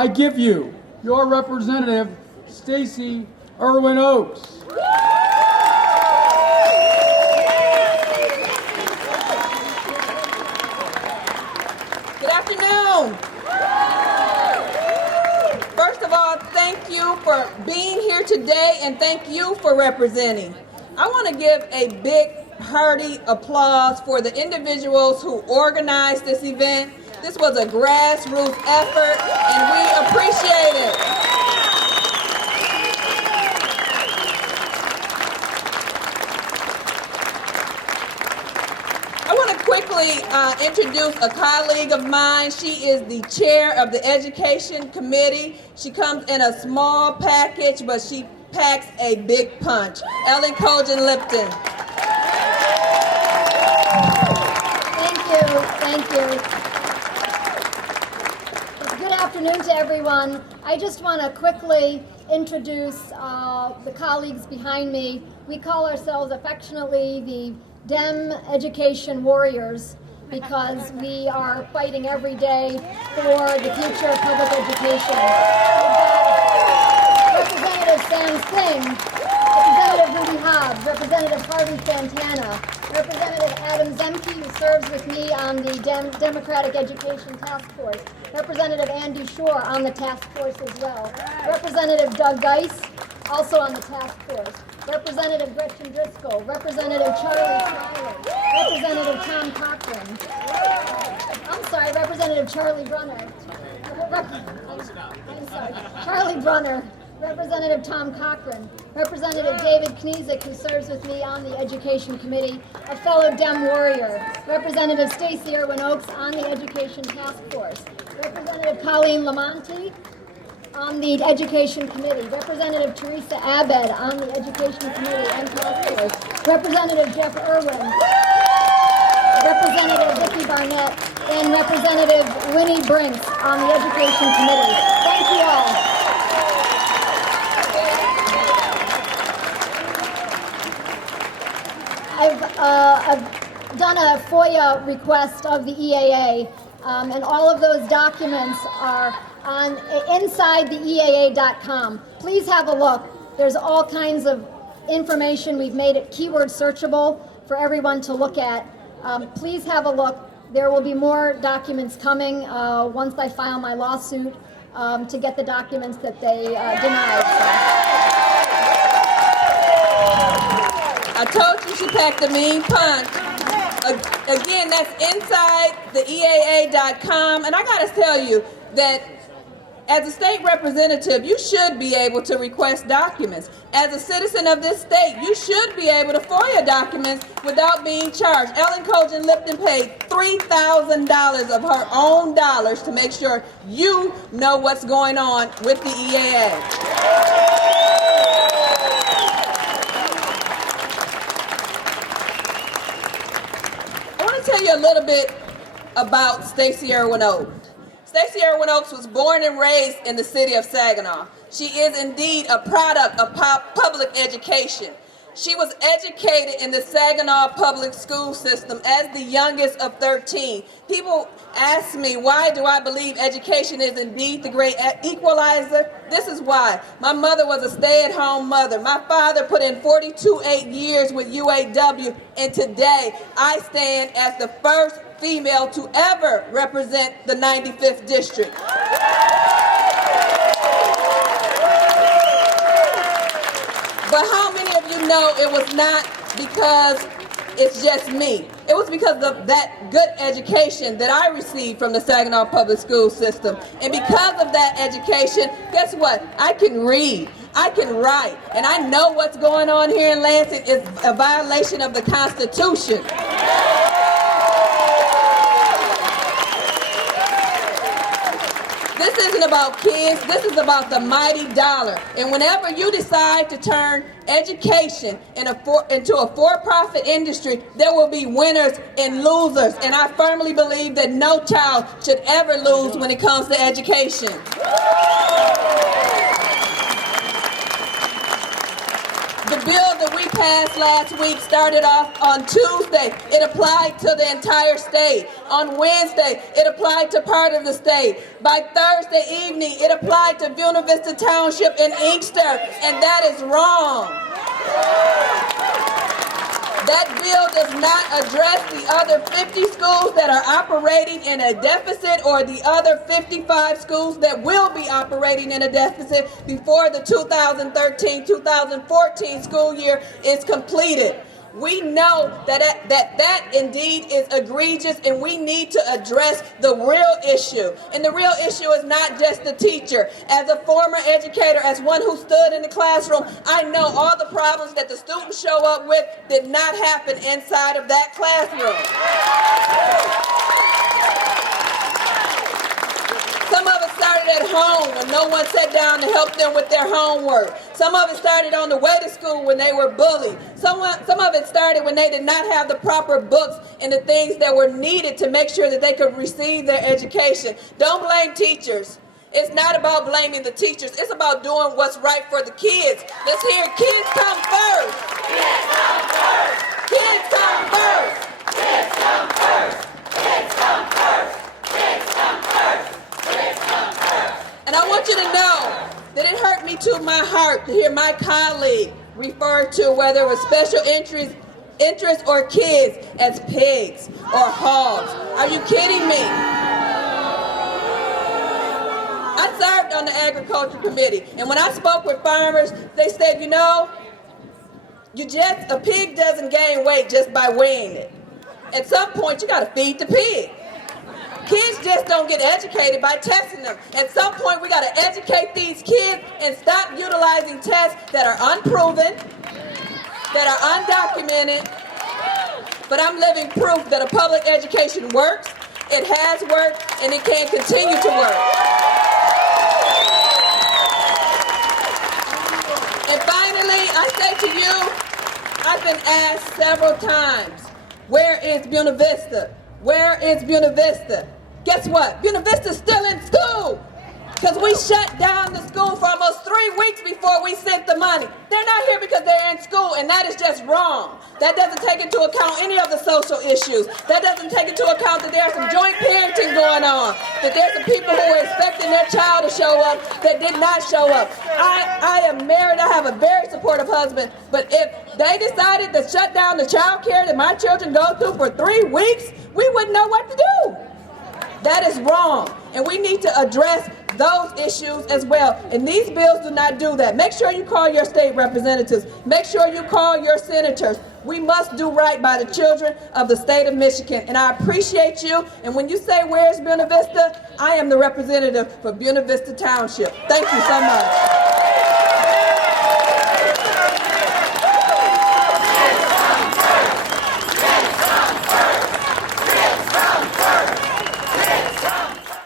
I give you your representative, Stacy Erwin Oakes. Good afternoon. First of all, thank you for being here today and thank you for representing. I want to give a big, hearty applause for the individuals who organized this event. This was a grassroots effort and we appreciate it. I want to quickly introduce a colleague of mine. She is the chair of the Education Committee. She comes in a small package, but she packs a big punch. Ellen Kogan-Lipton. Thank you. Good afternoon to everyone. I just want to quickly introduce the colleagues behind me. We call ourselves affectionately the Dem Education Warriors because we are fighting every day for the future of public education. Representative Sam Singh, Representative Ruby Hobbs, Representative Harvey Santana, Representative Adam Zemke, who serves with me on the Democratic Education Task Force, Representative Andy Shore on the task force as well, Representative Doug Geis, also on the task force, Representative Gretchen Driscoll, Representative Charlie Smiley, Representative Tom Cochran, Representative Charlie Brunner, Charlie Brunner, Representative Tom Cochran, Representative David Kniezek, who serves with me on the Education Committee, a fellow Dem warrior, Representative Stacy Erwin Oakes on the Education Task Force, Representative Colleen Lamonti on the Education Committee, Representative Teresa Abed on the Education Committee and Task Force, Representative Jeff Irwin, Representative Vicki Barnett, and Representative Winnie Brinks on the Education Committee. Thank you all. I've done a FOIA request of the EAA, and all of those documents are on inside the EAA.com. Please have a look. There's all kinds of information. We've made it keyword searchable for everyone to look at. Please have a look. There will be more documents coming once I file my lawsuit to get the documents that they denied. I told you she packed a mean punch. Again, that's inside the EAA.com. And I got to tell you that as a state representative, you should be able to request documents. As a citizen of this state, you should be able to FOIA documents without being charged. Ellen Kogan-Lipton paid $3,000 of her own dollars to make sure you know what's going on with the EAA. Tell you a little bit about Stacy Erwin Oakes. Stacy Erwin Oakes was born and raised in the city of Saginaw. She is indeed a product of public education. She was educated in the Saginaw public school system as the youngest of 13. People ask me, why do I believe education is indeed the great equalizer? This is why. My mother was a stay-at-home mother. My father put in 42 years with UAW, and today I stand as the first female to ever represent the 95th district. But how many of you know it was not because it's just me? It was because of that good education that I received from the Saginaw public school system. And because of that education, guess what? I can read, I can write, and I know what's going on here in Lansing is a violation of the Constitution. This isn't about kids, this is about the mighty dollar. And whenever you decide to turn education into a for-profit industry, there will be winners and losers. And I firmly believe that no child should ever lose when it comes to education. The bill that we passed last week started off on Tuesday. It applied to the entire state. On Wednesday, it applied to part of the state. By Thursday evening, it applied to Buena Vista Township and Inkster, and that is wrong. That bill does not address the other 50 schools that are operating in a deficit or the other 55 schools that will be operating in a deficit before the 2013-2014 school year is completed. We know that indeed is egregious, and we need to address the real issue. And the real issue is not just the teacher. As a former educator, as one who stood in the classroom, I know all the problems that the students show up with did not happen inside of that classroom. Some of it started at home when no one sat down to help them with their homework. Some of it started on the way to school when they were bullied. Some of it started when they did not have the proper books and the things that were needed to make sure that they could receive their education. Don't blame teachers. It's not about blaming the teachers. It's about doing what's right for the kids. Let's hear kids come first. Kids come first. Kids come first. Kids come first. Kids come first. Kids come first. And I want you to know that it hurt me to my heart to hear my colleague refer to whether it was special interest or kids as pigs or hogs. Are you kidding me? I served on the Agriculture Committee, and when I spoke with farmers, they said, a pig doesn't gain weight just by weighing it. At some point, you got to feed the pig. Kids just don't get educated by testing them. At some point, we got to educate these kids and stop utilizing tests that are unproven, that are undocumented. But I'm living proof that a public education works, it has worked, and it can continue to work. And finally, I say to you, I've been asked several times, where is Buena Vista? Where is Buena Vista? Guess what? Buena Vista's still in school because we shut down the school for almost 3 weeks before we sent the money. They're not here because they're in school, and that is just wrong. That doesn't take into account any of the social issues. That doesn't take into account that there's some joint parenting going on, that there's some people who were expecting their child to show up that did not show up. I am married. I have a very supportive husband, but if they decided to shut down the child care that my children go through for 3 weeks, we wouldn't know what to do. That is wrong, and we need to address those issues as well. And these bills do not do that. Make sure you call your state representatives. Make sure you call your senators. We must do right by the children of the state of Michigan. And I appreciate you. And when you say, where's Buena Vista? I am the representative for Buena Vista Township. Thank you so much.